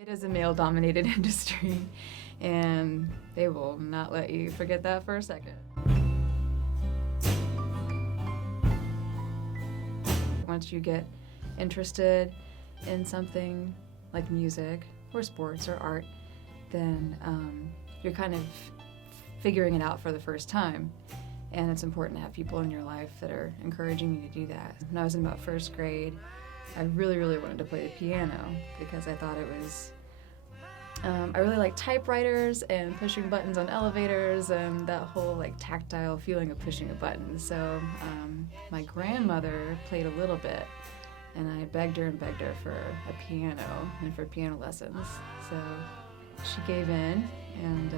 It is a male-dominated industry, and they will not let you forget that for a second. Once you get interested in something like music or sports or art, then you're kind of figuring it out for the first time. And it's important to have people in your life that are encouraging you to do that. When I was in about first grade, I really, really wanted to play the piano because I thought it was, I really like typewriters and pushing buttons on elevators and that whole like tactile feeling of pushing a button. So my grandmother played a little bit, and I begged her for a piano and for piano lessons. So she gave in and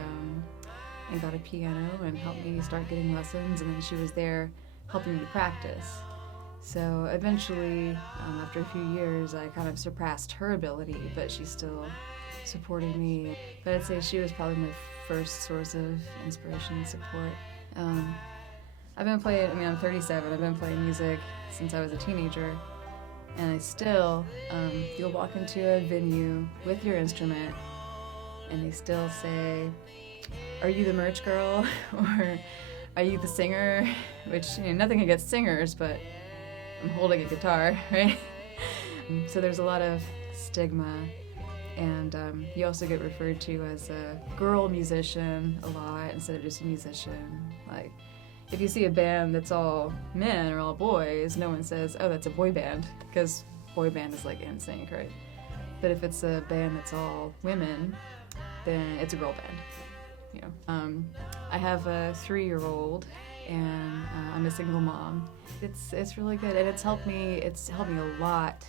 got a piano and helped me start getting lessons, and then she was there helping me practice. So eventually, after a few years, I kind of surpassed her ability, but she still supported me. But I'd say she was probably my first source of inspiration and support. I'm 37, I've been playing music since I was a teenager, and I still, you'll walk into a venue with your instrument, and they still say, "Are you the merch girl?" or "Are you the singer?" Which, nothing against singers, but I'm holding a guitar, right? So there's a lot of stigma, and you also get referred to as a girl musician a lot instead of just a musician. Like, if you see a band that's all men or all boys, no one says, "Oh, that's a boy band," because boy band is like NSYNC, right? But if it's a band that's all women, then it's a girl band. I have a 3-year-old, and I'm a single mom. It's really good, and it's helped me a lot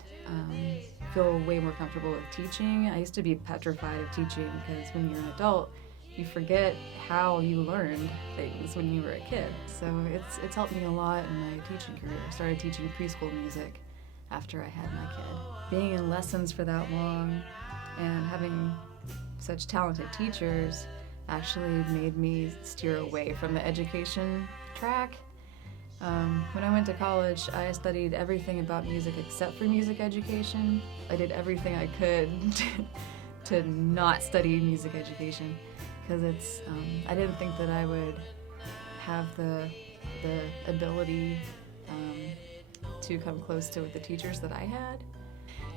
feel way more comfortable with teaching. I used to be petrified of teaching because when you're an adult, you forget how you learned things when you were a kid. So it's helped me a lot in my teaching career. I started teaching preschool music after I had my kid. Being in lessons for that long and having such talented teachers actually made me steer away from the education track. When I went to college, I studied everything about music except for music education. I did everything I could to not study music education because I didn't think that I would have the ability to come close to with the teachers that I had.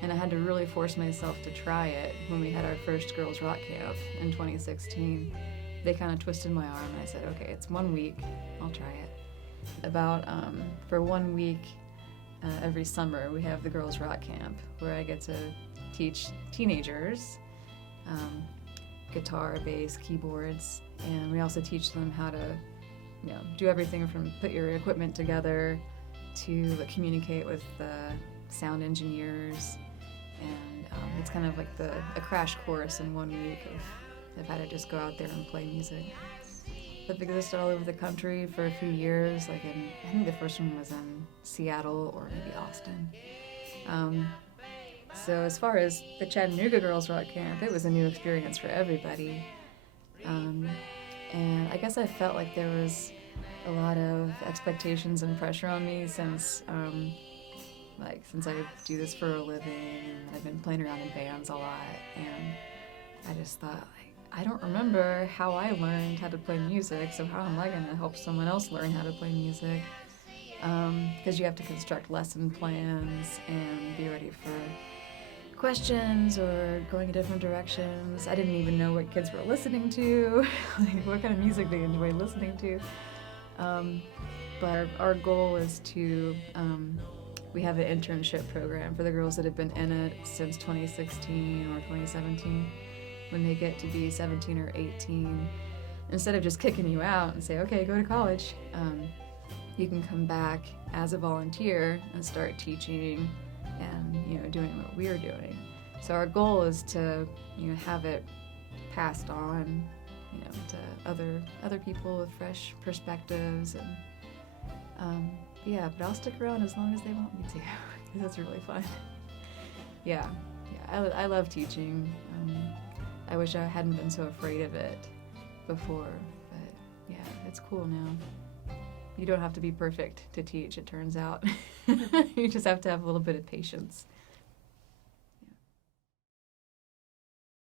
And I had to really force myself to try it when we had our first girls' rock camp in 2016. They kind of twisted my arm, and I said, "Okay, it's 1 week, I'll try it." For 1 week every summer, we have the girls' rock camp where I get to teach teenagers guitar, bass, keyboards, and we also teach them how to do everything from put your equipment together to communicate with the sound engineers. And it's kind of like a crash course in 1 week of how to just go out there and play music. They've existed all over the country for a few years. I think the first one was in Seattle or maybe Austin. So as far as the Chattanooga Girls Rock Camp, it was a new experience for everybody. And I guess I felt like there was a lot of expectations and pressure on me since I do this for a living, and I've been playing around in bands a lot, and I just thought, I don't remember how I learned how to play music, so how am I going to help someone else learn how to play music? Because you have to construct lesson plans and be ready for questions or going in different directions. I didn't even know what kids were listening to, what kind of music they enjoy listening to. But our goal is to... we have an internship program for the girls that have been in it since 2016 or 2017. When they get to be 17 or 18, instead of just kicking you out and say, "Okay, go to college," you can come back as a volunteer and start teaching and doing what we're doing. So our goal is to have it passed on to other people with fresh perspectives, and but I'll stick around as long as they want me to, because it's really fun. I love teaching. I wish I hadn't been so afraid of it before, but it's cool now. You don't have to be perfect to teach, it turns out. You just have to have a little bit of patience.